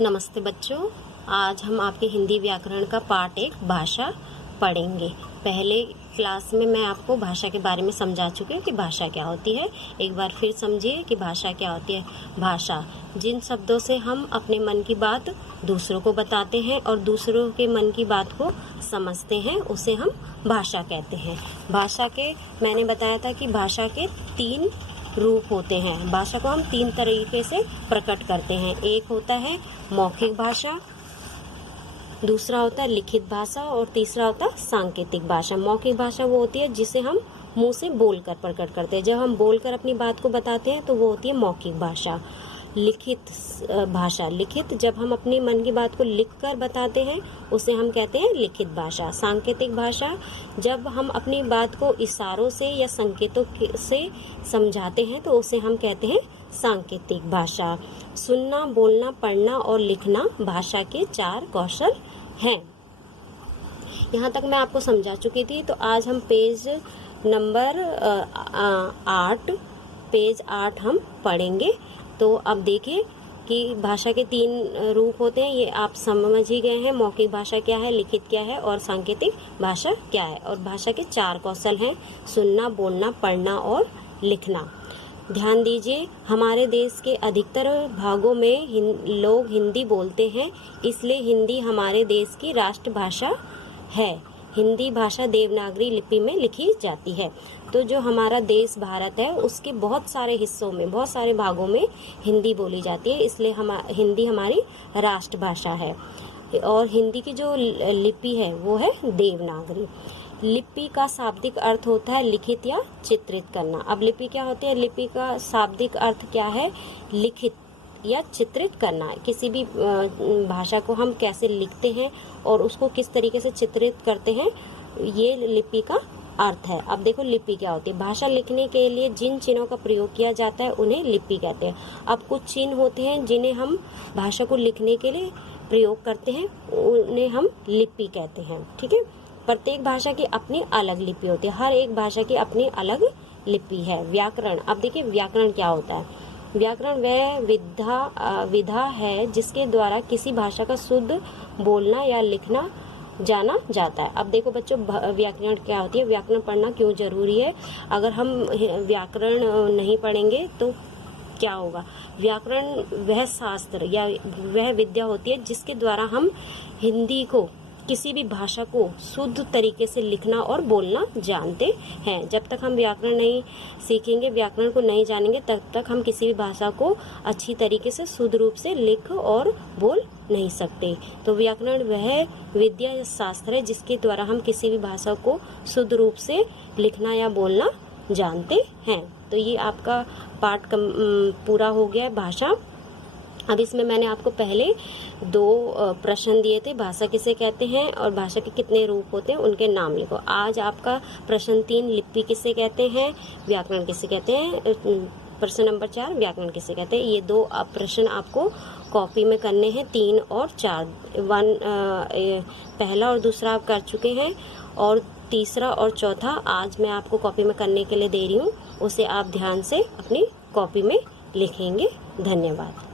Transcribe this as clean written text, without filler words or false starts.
नमस्ते बच्चों, आज हम आपके हिंदी व्याकरण का पार्ट 1 भाषा पढ़ेंगे। पहले क्लास में मैं आपको भाषा के बारे में समझा चुकी हूँ कि भाषा क्या होती है। एक बार फिर समझिए कि भाषा क्या होती है। भाषा जिन शब्दों से हम अपने मन की बात दूसरों को बताते हैं और दूसरों के मन की बात को समझते हैं, उसे हम भाषा कहते हैं। भाषा के मैंने बताया था कि भाषा के 3 रूप होते हैं। भाषा को हम 3 तरीके से प्रकट करते हैं। एक होता है मौखिक भाषा, दूसरा होता है लिखित भाषा और तीसरा होता है सांकेतिक भाषा। मौखिक भाषा वो होती है जिसे हम मुंह से बोलकर प्रकट करते हैं। जब हम बोलकर अपनी बात को बताते हैं तो वो होती है मौखिक भाषा। लिखित भाषा, लिखित जब हम अपने मन की बात को लिखकर बताते हैं उसे हम कहते हैं लिखित भाषा। सांकेतिक भाषा जब हम अपनी बात को इशारों से या संकेतों से समझाते हैं तो उसे हम कहते हैं सांकेतिक भाषा। सुनना, बोलना, पढ़ना और लिखना भाषा के 4 कौशल हैं। यहाँ तक मैं आपको समझा चुकी थी। तो आज हम पेज नंबर 8 हम पढ़ेंगे। तो अब देखिए कि भाषा के 3 रूप होते हैं, ये आप समझ ही गए हैं। मौखिक भाषा क्या है, लिखित क्या है और सांकेतिक भाषा क्या है। और भाषा के 4 कौशल हैं, सुनना, बोलना, पढ़ना और लिखना। ध्यान दीजिए, हमारे देश के अधिकतर भागों में लोग हिंदी बोलते हैं, इसलिए हिंदी हमारे देश की राष्ट्रभाषा है। हिंदी भाषा देवनागरी लिपि में लिखी जाती है। तो जो हमारा देश भारत है उसके बहुत सारे हिस्सों में, बहुत सारे भागों में हिंदी बोली जाती है, इसलिए हिंदी हमारी राष्ट्रभाषा है। और हिंदी की जो लिपि है वो है देवनागरी। लिपि का शाब्दिक अर्थ होता है लिखित या चित्रित करना। अब लिपि क्या होती है? लिपि का शाब्दिक अर्थ क्या है? लिखित या चित्रित करना है। किसी भी भाषा को हम कैसे लिखते हैं और उसको किस तरीके से चित्रित करते हैं, ये लिपि का अर्थ है। अब देखो लिपि क्या होती है। भाषा लिखने के लिए जिन चिन्हों का प्रयोग किया जाता है उन्हें लिपि कहते हैं। अब कुछ चिन्ह होते हैं जिन्हें हम भाषा को लिखने के लिए प्रयोग करते हैं, उन्हें हम लिपि कहते हैं। ठीक है। प्रत्येक भाषा की अपनी अलग लिपि होती है। हर एक भाषा की अपनी अलग लिपि है। व्याकरण, अब देखिए व्याकरण क्या होता है। व्याकरण वह विधा है जिसके द्वारा किसी भाषा का शुद्ध बोलना या लिखना जाना जाता है। अब देखो बच्चों, व्याकरण क्या होती है, व्याकरण पढ़ना क्यों जरूरी है। अगर हम व्याकरण नहीं पढ़ेंगे तो क्या होगा। व्याकरण वह शास्त्र या वह विद्या होती है जिसके द्वारा हम हिंदी को, किसी भी भाषा को शुद्ध तरीके से लिखना और बोलना जानते हैं। जब तक हम व्याकरण नहीं सीखेंगे, व्याकरण को नहीं जानेंगे, तब तक हम किसी भी भाषा को अच्छी तरीके से शुद्ध रूप से लिख और बोल नहीं सकते। तो व्याकरण वह विद्या या शास्त्र है जिसके द्वारा हम किसी भी भाषा को शुद्ध रूप से लिखना या बोलना जानते हैं। तो ये आपका पाठ पूरा हो गया है भाषा। अब इसमें मैंने आपको पहले 2 प्रश्न दिए थे, भाषा किसे कहते हैं और भाषा के कितने रूप होते हैं, उनके नाम लिखो। आज आपका प्रश्न 3 लिपि किसे कहते हैं, व्याकरण किसे कहते हैं। प्रश्न नंबर 4 व्याकरण किसे कहते हैं। ये 2 प्रश्न आपको कॉपी में करने हैं। 3 और 4, पहला और दूसरा आप कर चुके हैं और तीसरा और चौथा आज मैं आपको कॉपी में करने के लिए दे रही हूँ। उसे आप ध्यान से अपनी कॉपी में लिखेंगे। धन्यवाद।